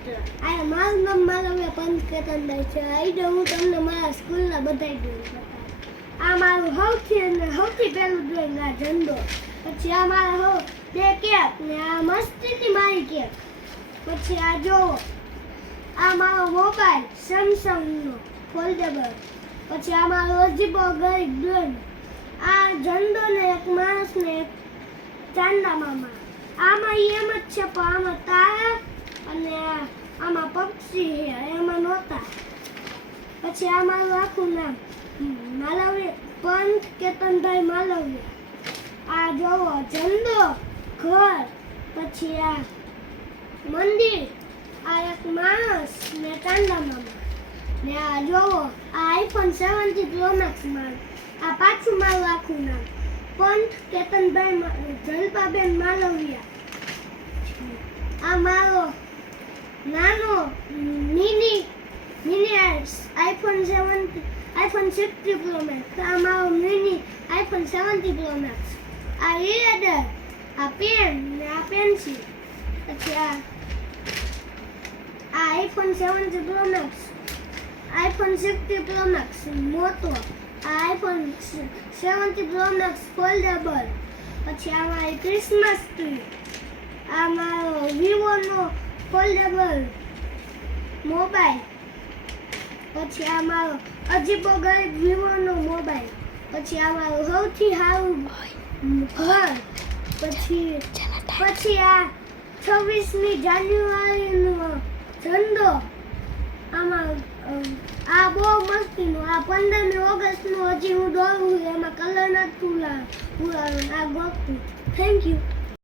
મિત્ર, આ મારું નામ માલવ્ય પંત કેતનભાઈ છે. આજે હું તમને મારા સ્કૂલના બધા ડ્રોઈંગ બતાવું. આ મારું સૌથી પહેલું ડ્રોઈંગ, આ ઝંડો. પછી આ મારા બે કેક ને આ મસ્તીની મારી કેક. પછી આ જોવો, આ મારો મોબાઈલ સેમસંગનો ફોલ્ડેબલ. પછી આ મારો અજીબો ગરીબ ડ્રોઈંગ, આ ઝંડો ને એક માણસ ને એક ચાંદા મામા. આમાં એમ જ છે, પણ આમાં તારા અને આમાં પક્ષી છે, એમાં નહોતા. પછી આ મારું આખું નામ માલવ્ય પંત કેતનભાઈ માલવ્ય. આ જોવો, ઝંડો, ઘર, પછી આ મંદિર, આ એક માણસ ને ચાંદા મામા. ને આ જોવો, આ આઈફોન 70 પ્રો મેક્સ મારું. આ પાછું મારું આખું નામ પંત કેતનભાઈ જલપાબેન માલવ્યા. આ મારો નાનો મિની આઈફોન 60 પ્રો મેક્સ. આ મારો મિની આઈફોન 70 પ્રો મેક્સ. આ ઇરેઝર, આ પેન ને આ પેન્સિલ. પછી આ iPhone 70 pro max, iPhone 60 pro max મોટો, આ આઈફોન 70 પ્રો મેક્સ ફોલ્ડેબલ. પછી આ મારી ક્રિસમસ ટ્રી. આ મારો વિવોનો ફોલ્ડેબલ મોબાઈલ. પછી આ મારો અજીબો ગરીબ વિવોનો મોબાઈલ. પછી આ મારું સૌથી સારું ઘર. પછી આ 26મી જાન્યુઆરીનો ઝંડો. આમાં આ બહુ મસ્તીનું. આ 15મી ઓગસ્ટનું હજી હું દોરું, એમાં કલર નથી પૂરાનો. આ ગોખતું. Thank you.